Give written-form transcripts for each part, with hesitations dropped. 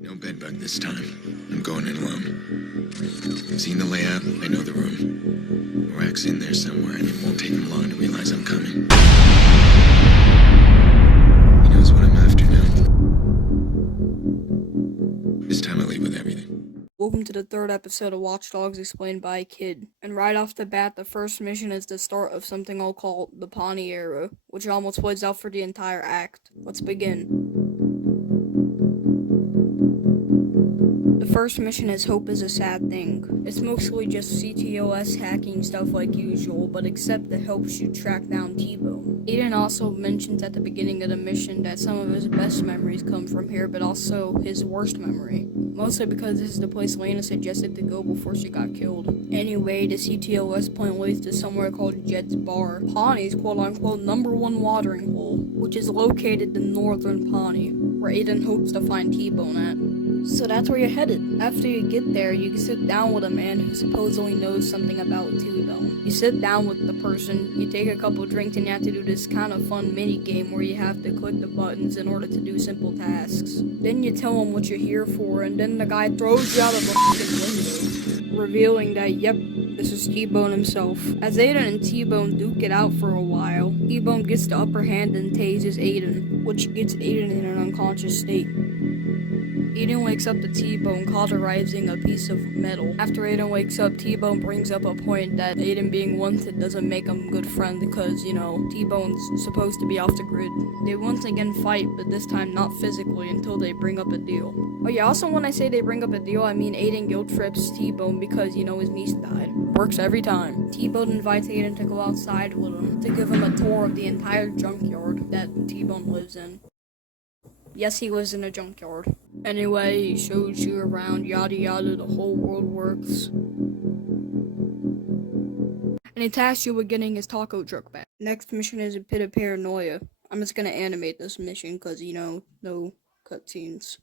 No bedbug this time. I'm going in alone. I've seen the layout, I know the room. Rack's in there somewhere, and it won't take him long to realize I'm coming. He knows what I'm after now. This time I leave with everything. Welcome to the third episode of Watch Dogs Explained by a Kid. And right off the bat, the first mission is the start of something I'll call the Pawnee era, which almost plays out for the entire act. Let's begin. The first mission is Hope is a Sad Thing. It's mostly just CTOS hacking stuff like usual, but except it helps you track down T-Bone. Aiden also mentions at the beginning of the mission that some of his best memories come from here, but also his worst memory. Mostly because this is the place Lena suggested to go before she got killed. Anyway, the CTOS point leads to somewhere called Jed's Bar, Pawnee's quote-unquote #1 watering hole, which is located in northern Pawnee, where Aiden hopes to find T-Bone at. So that's where you're headed. After you get there, you can sit down with a man who supposedly knows something about T-Bone. You sit down with the person, you take a couple drinks, and you have to do this kind of fun mini-game where you have to click the buttons in order to do simple tasks. Then you tell him what you're here for, and then the guy throws you out of the fucking window, revealing that, yep, this is T-Bone himself. As Aiden and T-Bone duke it out for a while, T-Bone gets the upper hand and tases Aiden, which gets Aiden in an unconscious state. Aiden wakes up to T-Bone cauterizing a piece of metal. After Aiden wakes up, T-Bone brings up a point that Aiden being wanted doesn't make him a good friend because, T-Bone's supposed to be off the grid. They once again fight, but this time not physically until they bring up a deal. Oh yeah, also when I say they bring up a deal, I mean Aiden guilt trips T-Bone because, his niece died. Works every time. T-Bone invites Aiden to go outside with him, to give him a tour of the entire junkyard that T-Bone lives in. Yes, he lives in a junkyard. Anyway, he shows you around, yada yada, the whole world works. And he tasks you with getting his taco truck back. Next mission is a Pit of Paranoia. I'm just gonna animate this mission because, no cutscenes.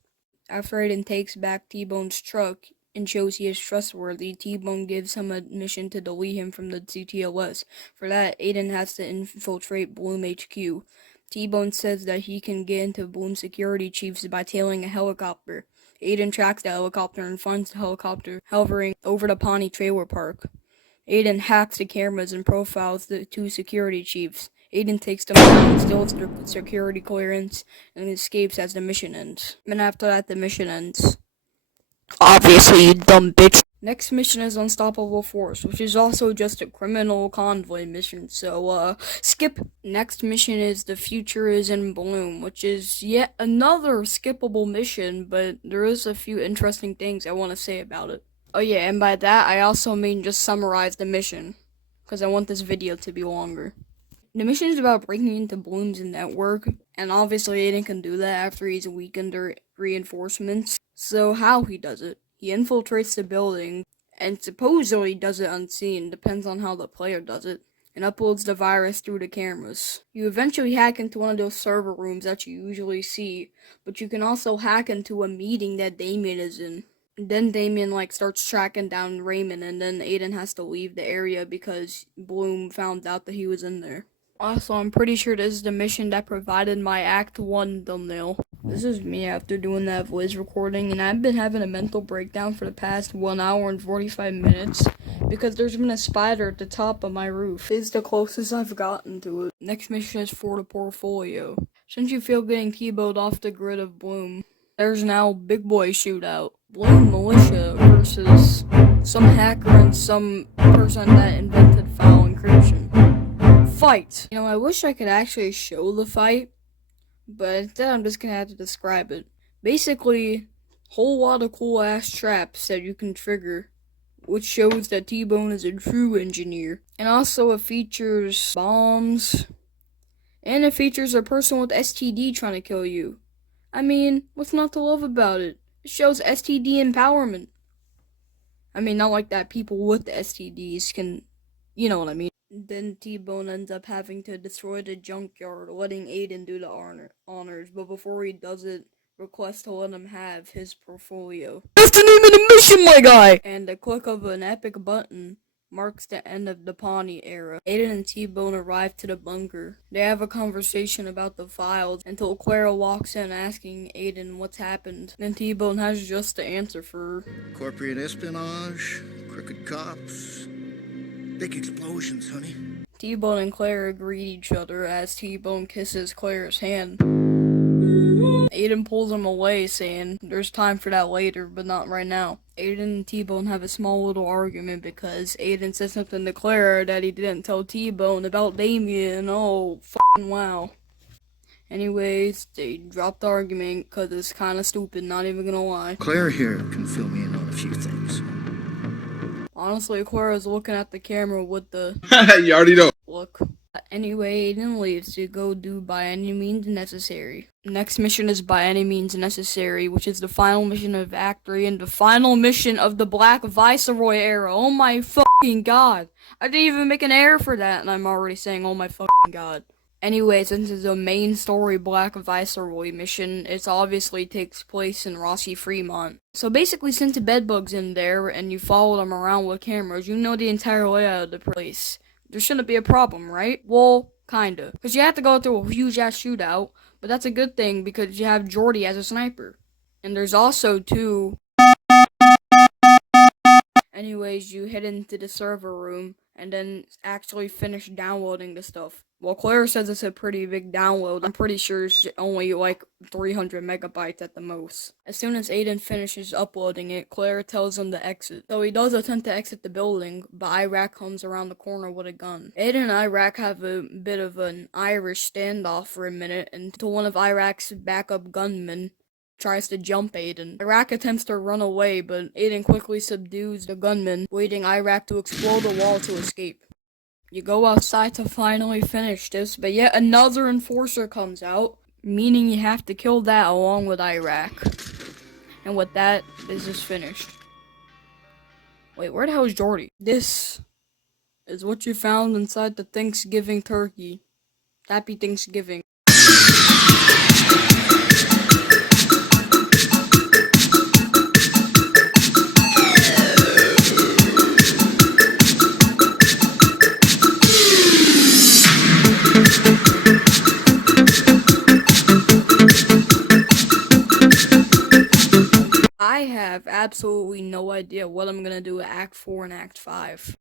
After Aiden takes back T-Bone's truck and shows he is trustworthy, T-Bone gives him a mission to delete him from the CTOS. For that, Aiden has to infiltrate Bloom HQ. T-Bone says that he can get into Bloom security chiefs by tailing a helicopter. Aiden tracks the helicopter and finds the helicopter hovering over the Pawnee trailer park. Aiden hacks the cameras and profiles the two security chiefs. Aiden takes them down, steals their security clearance, and escapes as the mission ends. And after that, the mission ends. Obviously, you dumb bitch. Next mission is Unstoppable Force, which is also just a criminal convoy mission, so, skip. Next mission is The Future is in Bloom, which is yet another skippable mission, but there is a few interesting things I want to say about it. Oh yeah, and by that, I also mean just summarize the mission, because I want this video to be longer. The mission is about breaking into Bloom's network, and obviously Aiden can do that after he's weakened their reinforcements. So how he does it? He infiltrates the building, and supposedly does it unseen, depends on how the player does it, and uploads the virus through the cameras. You eventually hack into one of those server rooms that you usually see, but you can also hack into a meeting that Damien is in. And then Damien, starts tracking down Raymond, and then Aiden has to leave the area because Bloom found out that he was in there. Also, I'm pretty sure this is the mission that provided my Act 1 thumbnail. This is me after doing that voice recording, and I've been having a mental breakdown for the past 1 hour and 45 minutes because there's been a spider at the top of my roof. It's the closest I've gotten to it. Next mission is for the portfolio. Since you feel getting T-boned off the grid of Bloom, there's now big boy shootout. Bloom Militia versus some hacker and some person that invented file encryption. Fight! I wish I could actually show the fight, but instead I'm just gonna have to describe it. Basically, whole lot of cool ass traps that you can trigger, which shows that T-Bone is a true engineer. And also it features bombs, and it features a person with STD trying to kill you. I mean, what's not to love about it? It shows STD empowerment. I mean, not like that people with the STDs can, you know what I mean. Then T-Bone ends up having to destroy the junkyard, letting Aiden do the honors, but before he does it, requests to let him have his portfolio. That's the name of the mission, my guy! And the click of an epic button, marks the end of the Pawnee era. Aiden and T-Bone arrive to the bunker. They have a conversation about the files until Clara walks in asking Aiden what's happened. Then T-Bone has just the answer for her. Corporate espionage, crooked cops, big explosions, honey. T-Bone and Clara greet each other as T-Bone kisses Clara's hand. Aiden pulls him away, saying there's time for that later, but not right now. Aiden and T-Bone have a small little argument because Aiden said something to Clara that he didn't tell T-Bone about Damien. Oh, fucking wow. Anyways, they dropped the argument because it's kind of stupid, not even gonna lie. Claire here can fill me in on a few things. Honestly, Clara's looking at the camera with the You already know. look. Anyway, Aiden leaves to go do By Any Means Necessary. Next mission is By Any Means Necessary, which is the final mission of Act 3 and the final mission of the Black Viceroy era. Oh my fucking god. I didn't even make an error for that, and I'm already saying oh my fucking god. Anyway, since it's a main story Black Viceroy mission, it obviously takes place in Rossi Fremont. So basically, since the bedbug's in there and you follow them around with cameras, you know the entire layout of the place. There shouldn't be a problem, right? Well, kinda. Because you have to go through a huge-ass shootout, but that's a good thing because you have Jordy as a sniper. And there's also two... Anyways, you head into the server room and then actually finish downloading the stuff. Well, Claire says it's a pretty big download. I'm pretty sure it's only like 300 megabytes at the most. As soon as Aiden finishes uploading it, Claire tells him to exit. So he does attempt to exit the building, but Iraq comes around the corner with a gun. Aiden and Iraq have a bit of an Irish standoff for a minute until one of Iraq's backup gunmen tries to jump Aiden. Iraq attempts to run away, but Aiden quickly subdues the gunman, waiting Iraq to explode the wall to escape. You go outside to finally finish this, but yet another enforcer comes out, meaning you have to kill that along with Iraq. And with that, this is finished. Wait, where the hell is Jordy? This is what you found inside the Thanksgiving turkey. Happy Thanksgiving. I have absolutely no idea what I'm gonna do at Act 4 and Act 5.